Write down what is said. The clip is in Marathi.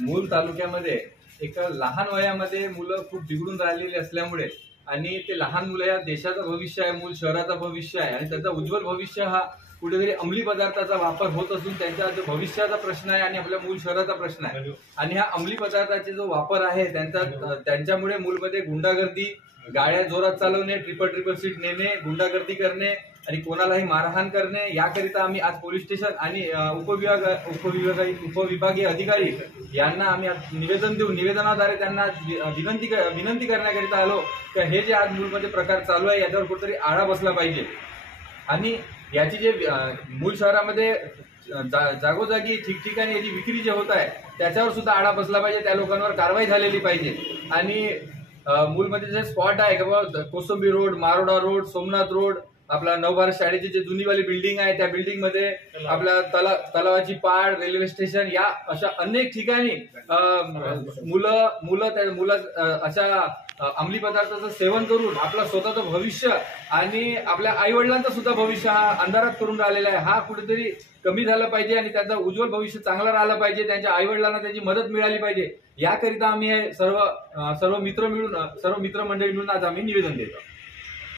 मूल तालुक्यामध्ये एक लहान वयामध्ये मुलं खूप बिघडून राहिलेली असल्यामुळे आणि ते लहान मुलं या देशाचं भविष्य आहे, मूल शहराचं भविष्य आहे आणि त्यांचा उज्ज्वल भविष्य हा कुठेतरी अंमली पदार्थाचा वापर होत असून त्यांच्या जो भविष्याचा प्रश्न आहे आणि आपल्या मूल शहराचा प्रश्न आहे। आणि ह्या अंमली पदार्थाचा जो वापर आहे त्यांच्यामुळे मूलमध्ये गुंडागर्दी, गाड्या जोरात चालवणे, ट्रिपल सीट नेणे, गुंडागर्दी करणे आणि कोणालाही मारहाण करणे याकरिता आम्ही आज पोलीस स्टेशन आणि उपविभागीय अधिकारी यांना आम्ही निवेदन देऊन निवेदनाद्वारे त्यांना विनंती करण्याकरिता आलो की हे जे आज मूलमध्ये प्रकार चालू आहे याच्यावर कुठेतरी आळा बसला पाहिजे आणि याची जे मूल शहरामध्ये जागोजागी ठिकठिकाणी याची विक्री जे होत आहे त्याच्यावर सुद्धा आळा बसला पाहिजे, त्या लोकांवर कारवाई झालेली पाहिजे। आणि मूलमध्ये जे स्पॉट आहे किंवा Kosambi road, Maroda road, Somnath road, आपला नवभारत शाळेची जे जुनीवाली बिल्डिंग आहे त्या बिल्डिंग मध्ये आपल्या तलावाची पाड, रेल्वे स्टेशन या अशा अनेक ठिकाणी मुलं अशा अंमली पदार्थाचं सेवन करून आपलं स्वतःचं भविष्य आणि आपल्या आई वडिलांचं सुद्धा भविष्य हा अंधारात करून राहिलेला आहे। हा कुठेतरी कमी झाला पाहिजे आणि त्यांचं उज्ज्वल भविष्य चांगलं राहिलं पाहिजे, त्यांच्या आई वडिलांना त्याची मदत मिळाली पाहिजे। याकरिता आम्ही सर्व मित्रमंडळी मिळून आज आम्ही निवेदन देतो।